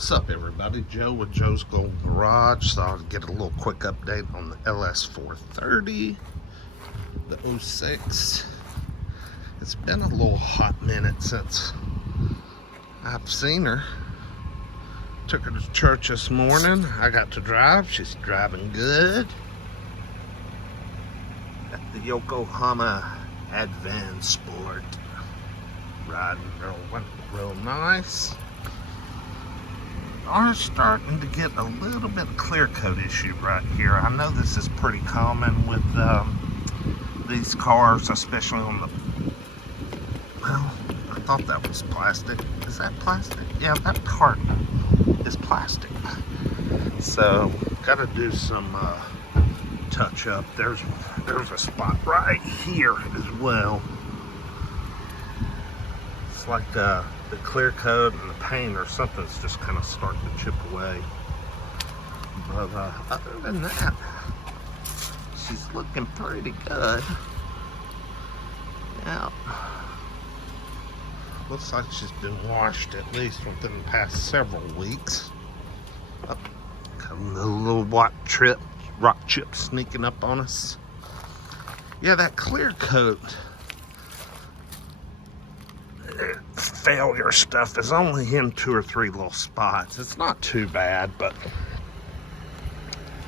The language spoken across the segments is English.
What's up, everybody? Joe with Joe's Gold Garage. So I'll get a little quick update on the LS430, the 06. It's been a little hot minute since I've seen her. Took her to church this morning. I got to drive. She's driving good. Got the Yokohama Advan Sport. Riding real nice. Are starting to get a little bit of clear coat issue right here. I know this is pretty common with these cars, especially on the, well, I thought that was plastic. Is that plastic? Yeah, that part is plastic. So, gotta do some touch up. There's a spot right here as well. It's like the clear coat and the paint or something's just kind of starting to chip away. But other than that, she's looking pretty good. Yeah. Looks like she's been washed at least within the past several weeks. Oh, come the little rock chip sneaking up on us. Yeah, that clear coat failure stuff is only in 2 or 3 little spots. It's not too bad, but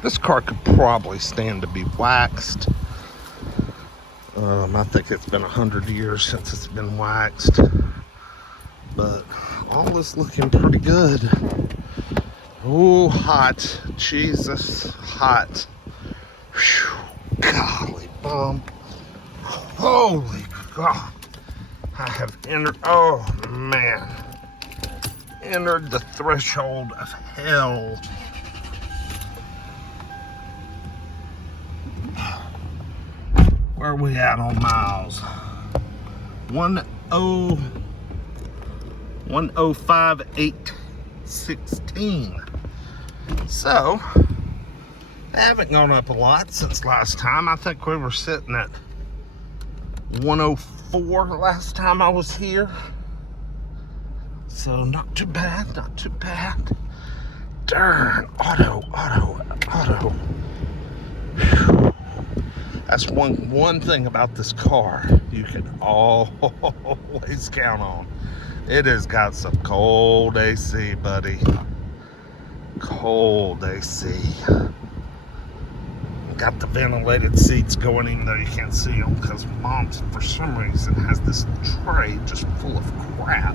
this car could probably stand to be waxed. I think it's been 100 years since it's been waxed, but all is looking pretty good. Oh, hot. Jesus, hot. Whew. Golly bum. Holy God. I have entered, oh man, entered the threshold of hell. Where are we at on miles? 105,816. So, they haven't gone up a lot since last time. I think we were sitting at 104 last time I was here. So not too bad, not too bad. Darn, auto. Whew. That's one thing about this car you can always count on. It has got some cold AC, buddy. Cold AC. Got the ventilated seats going, even though you can't see them, because Mom, for some reason, has this tray just full of crap.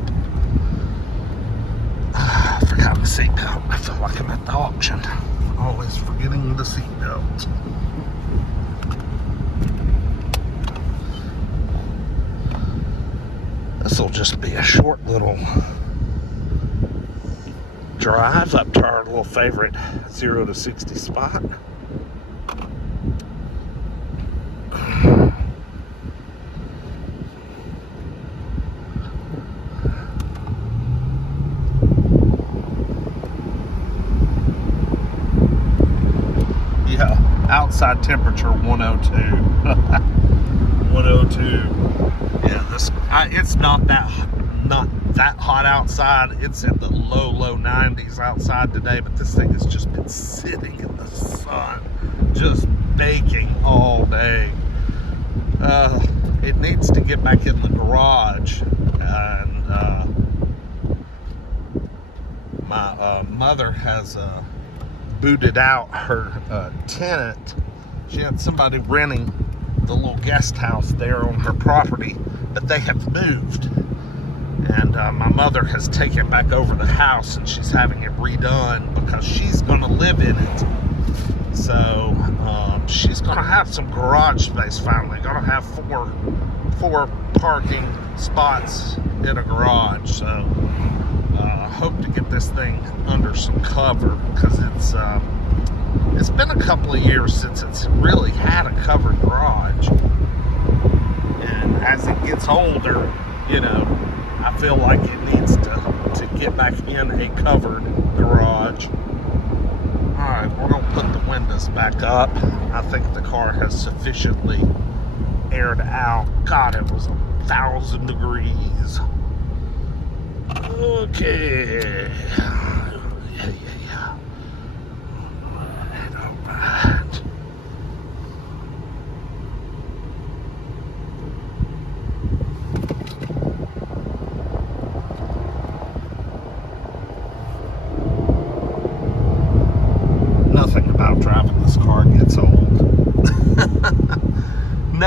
I forgot the seatbelt. I feel like I'm at the auction. Always forgetting the seatbelt. This will just be a short little drive up to our little favorite 0 to 60 spot. Outside temperature 102. 102. Yeah, it's not that hot outside. It's in the low 90s outside today, but this thing has just been sitting in the sun, just baking all day. It needs to get back in the garage, and my mother has booted out her tenant. She had somebody renting the little guest house there on her property, but they have moved, and my mother has taken back over the house, and she's having it redone because she's going to live in it. So she's going to have some garage space finally. Going to have four parking spots in a garage. So hope to get this thing under some cover, because it's been a couple of years since it's really had a covered garage, and as it gets older, you know, I feel like it needs to get back in a covered garage. Alright, we're going to put the windows back up. I think the car has sufficiently aired out. God, it was 1,000 degrees. Okay.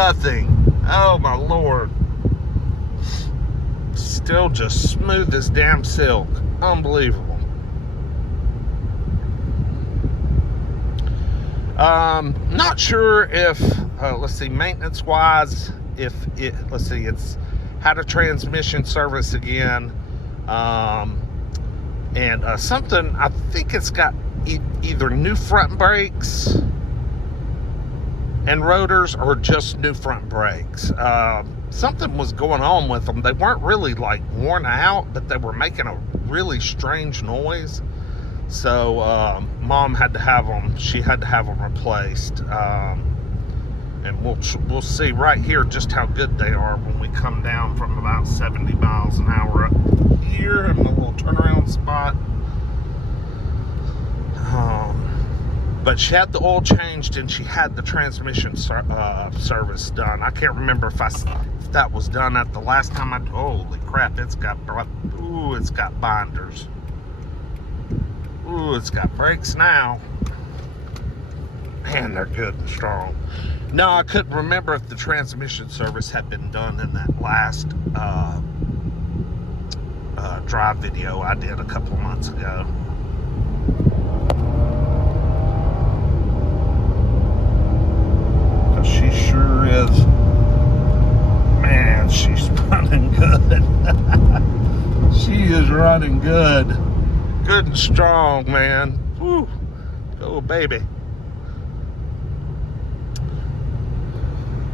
nothing. Oh my Lord. Still just smooth as damn silk. Unbelievable. Not sure if, let's see, maintenance wise, if it, let's see, it's had a transmission service again. And something, I think it's got either new front brakes and rotors or just new front brakes. Something was going on with them. They weren't really like worn out, but they were making a really strange noise. So Mom had to have them. She had to have them replaced. And we'll see right here just how good they are when we come down from about 70 miles an hour up here in the little turnaround spot. But she had the oil changed and she had the transmission service done. I can't remember if that was done at the last time holy crap, it's got binders. Ooh, it's got brakes now. Man, they're good and strong. No, I couldn't remember if the transmission service had been done in that last drive video I did a couple of months ago. She sure is. Man, she's running good. She is running good. Good and strong, man. Woo. Go, baby.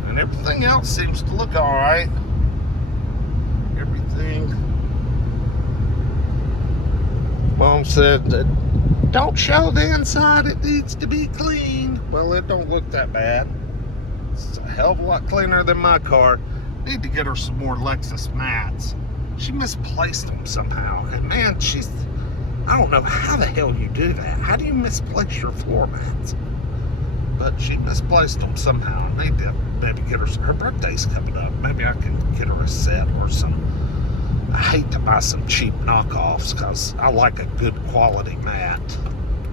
And everything else seems to look all right. Everything. Mom said that don't show the inside. It needs to be cleaned. Well, it don't look that bad. It's a hell of a lot cleaner than my car. Need to get her some more Lexus mats. She misplaced them somehow. And man, I don't know how the hell you do that. How do you misplace your floor mats? But she misplaced them somehow. And need to maybe get her birthday's coming up. Maybe I can get her a set or some. I hate to buy some cheap knockoffs because I like a good quality mat.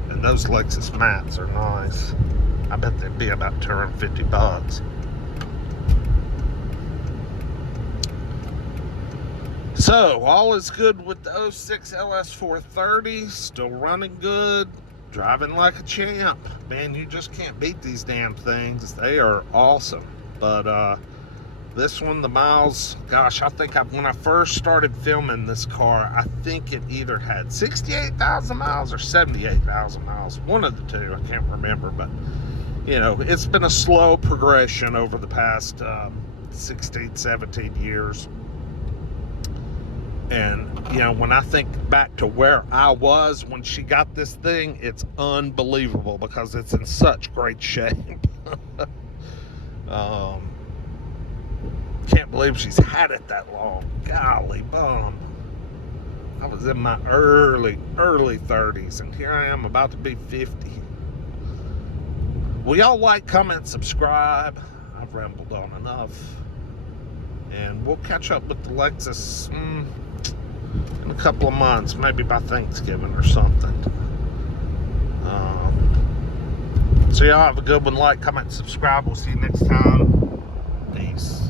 And those Lexus mats are nice. I bet they'd be about $250. So, all is good with the 06 LS430. Still running good. Driving like a champ. Man, you just can't beat these damn things. They are awesome. But, this one, the miles, gosh, I think when I first started filming this car, I think it either had 68,000 miles or 78,000 miles. One of the two, I can't remember. But, you know, it's been a slow progression over the past 16, 17 years. And, you know, when I think back to where I was when she got this thing, it's unbelievable because it's in such great shape. Can't believe she's had it that long. Golly bum. I was in my early 30s, and here I am about to be 50. Will y'all like, comment, subscribe? I've rambled on enough. And we'll catch up with the Lexus in a couple of months, maybe by Thanksgiving or something. So y'all have a good one. Like, comment, subscribe. We'll see you next time. Peace.